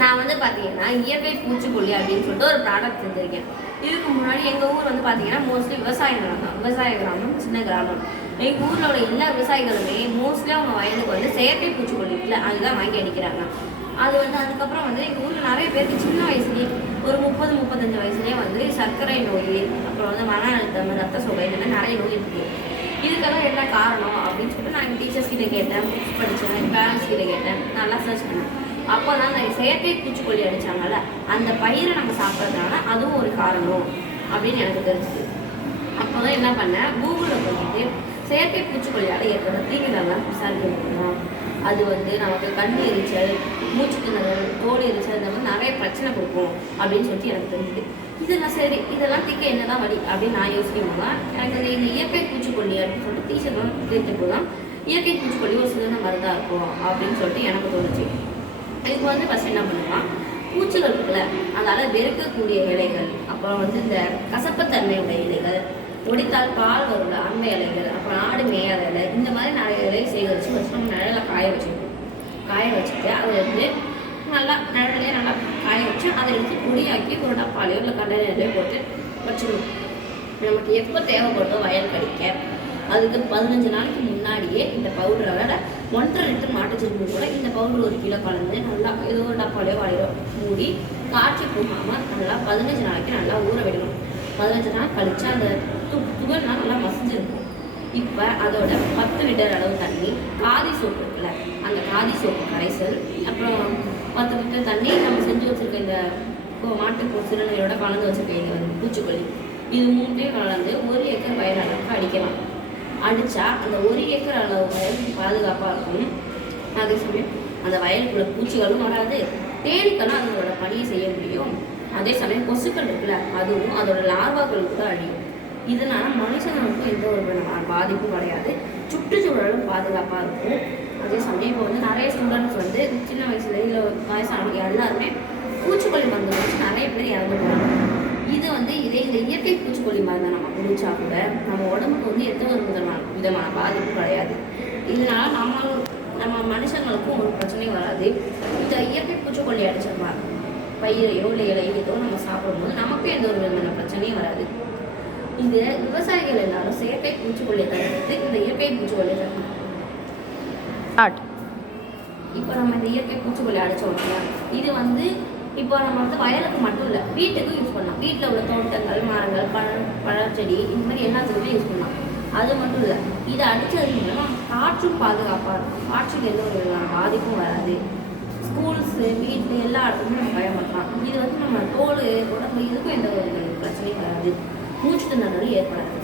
நான் வந்து பார்த்தீங்கன்னா இயற்கை பூச்சிக்கொல்லி அப்படின்னு சொல்லிட்டு ஒரு ப்ராடக்ட் செஞ்சுருக்கேன். இதுக்கு முன்னாடி எங்கள் ஊர் வந்து பார்த்தீங்கன்னா மோஸ்ட்லி விவசாய நிலம் தான், விவசாய கிராமம், சின்ன கிராமம். எங்கள் ஊரில் உள்ள எல்லா விவசாயிகளுமே மோஸ்ட்லி அவங்க வயலுக்கு வந்து செயற்கை பூச்சிக்கொல்லி இல்லை அதுதான் வாங்கி அடிக்கிறாங்க. அது வந்து அதுக்கப்புறம் வந்து எங்கள் ஊரில் நிறைய பேருக்கு சின்ன வயசுலேயே ஒரு 30-35 வயசுலேயே வந்து சர்க்கரை நோய், அப்புறம் வந்து மன அழுத்தம், ரத்த சோகை, இந்த மாதிரி நிறைய நோய் இருக்குது. இதுக்கெல்லாம் என்ன காரணம் அப்படின்னு சொல்லிட்டு நான் எங்கள் டீச்சர்ஸ் கிட்ட கேட்டேன், புக்ஸ் படித்தேன், பேரண்ட்ஸ் கிட்ட கேட்டேன், நல்லா சர்ச் பண்ணேன். அப்போ தான் அந்த செயற்கை பூச்சிக்கொல்லி அடித்தாங்கல்ல அந்த பயிரை நம்ம சாப்பிட்றதுனால அதுவும் ஒரு காரணம் அப்படின்னு எனக்கு தெரிஞ்சுது. அப்போ தான் என்ன பண்ணேன், கூகுளில் போயிட்டு செயற்கை பூச்சிக்கொல்லியால் ஏற்படுற தீங்குகள்லாம் விசாரிக்க முடியும். அது வந்து நமக்கு கண் எரிச்சல், மூச்சு திணறல், தோல் எரிச்சல், இந்த மாதிரி நிறைய பிரச்சனை கொடுக்கும் அப்படின்னு சொல்லிட்டு எனக்கு தெரிஞ்சுது. இதெல்லாம் சரி, இதெல்லாம் தீக்க என்னதான் வழி அப்படின்னு நான் யோசிக்கும் போது எனக்கு இந்த இயற்கை பூச்சிக்கொல்லி அப்படின்னு சொல்லிட்டு டீச்சர்லாம் தெரிஞ்சப்போ தான் இயற்கை பூச்சிக்கொல்லி ஒரு சிறந்த மருந்தாக இருக்கும் அப்படின்னு சொல்லிட்டு எனக்கு தோணுச்சு. இதுக்கு வந்து ஃபஸ்ட் என்ன பண்ணுவான், பூச்சிகள் இருக்குல்ல அதால் வெறுக்கக்கூடிய இலைகள், அப்புறம் வந்து இந்த கசப்புத்தன்மையுடைய இலைகள், ஒடித்தால் பால் வரும்ல அந்த இலைகள், அப்புறம் ஆடு மேயாத இலை, இந்த மாதிரி நிறைய இலையை சேகரித்து வச்சு நம்ம நிழலில் காய வச்சுக்கணும். காய வச்சுட்டு அதை வந்து நல்லா நிழலையே நல்லா காய வச்சு அதை எடுத்து பொடியாக்கி ஒரு டப்பாலையோ இல்லை கண்டெய்னர்லையோ போட்டு வச்சுக்கணும். நமக்கு எப்போ தேவைப்படுதோ வயல் கடிக்க அதுக்கு 15 நாளைக்கு முன்னாடியே இந்த பவுடரோட 1.5 லிட்டர் மாட்டுச்சிரும்பு கூட இந்த பவுடர் 1 கிலோ கலந்து நல்லா ஏதோ ஒரு டப்பாலையோ வாயிலோ மூடி காய்ச்சி போகாமல் நல்லா 15 நாளைக்கு நல்லா ஊற விடணும். 15 நாள் கழிச்சு அந்த துகள்லாம் நல்லா மசிஞ்சிருக்கும். இப்போ அதோட 10 லிட்டர் அளவு தண்ணி, காதி சோப்பு இருக்குல்ல அந்த காதி சோப்பு கரைசல், அப்புறம் 10 லிட்டர் தண்ணி, நம்ம செஞ்சு வச்சுருக்க இந்த மாட்டு சிறுநீரோட கலந்து வச்சுருக்க இது வந்து பூச்சிக்கொல்லி, இது 3த்தையும் கலந்து 1 ஏக்கர் வயல் அளவுக்கு அடிக்கலாம். அடித்தா அந்த 1 ஏக்கர் அளவு வயலுக்கு பாதுகாப்பாக இருக்கும். அதே சமயம் அந்த வயலுக்குள்ள பூச்சிகளும் வராது, தேனீக்களும் அதோட பணியை செய்ய முடியும். அதே சமயம் கொசுக்கள் இருக்குல்ல அதுவும் அதோட லார்வாக்கள் கூட அழியும். இதனால மனுஷங்களுக்கும் எந்த ஒரு பாதிப்பும் கிடையாது, சுற்றுச்சூழலும் பாதுகாப்பாக இருக்கும். அதே சமயம் இப்போ வந்து நிறைய ஸ்டூடெண்ட்ஸ் வந்து சின்ன வயசுல இல்லை வயசானவங்க எல்லாருமே பூச்சிக்கொல்லி மருந்து வச்சு நிறைய பேர் இறந்து போகிறாங்க. இது வந்து இந்த இயற்கை பூச்சிக்கொல்லி மருந்தை நம்ம குடிச்சா கூட நம்ம உடம்புக்கு வந்து எந்த ஒரு விதமான பாதிப்பும் கிடையாது. இதனால நம்ம மனுஷங்களுக்கும் ஒரு பிரச்சனையும் வராது. இந்த இயற்கை பூச்சிக்கொல்லி அடிச்சோம்னா பயிரையோ இல்லை இலையோ நம்ம சாப்பிடும்போது நமக்கும் எந்த ஒரு விதமான பிரச்சனையும் வராது. இது விவசாயிகள் எல்லாரும் செயற்கை பூச்சிக்கொல்லியை தவிர்த்து இந்த இயற்கை பூச்சிக்கொல்லியை தரணும். இப்போ நம்ம இந்த இயற்கை பூச்சிக்கொல்லி அடித்தோம், இது வந்து இப்போ நம்ம வந்து வயலுக்கு மட்டும் இல்லை வீட்டுக்கும் யூஸ் பண்ணலாம். வீட்டில் உள்ள தோட்டங்கள், மரங்கள், பழச்செடி இந்த மாதிரி எல்லாத்துக்குமே யூஸ் பண்ணலாம். அது மட்டும் இல்லை, இதை அடித்தது மூலமாக காற்றும் பாதுகாப்பாக இருக்கும், காற்றுக்கு எந்த ஒரு விதமான பாதிப்பும் வராது. ஸ்கூல்ஸு, வீட்டில் எல்லா இடத்துக்குமே நம்ம பயன்படுத்தலாம். இது வந்து நம்ம தோல், உடம்பு இதுக்கும் எந்த ஒரு பிரச்சனையும் வராது, மூச்சு திணறலும் ஏற்படாது.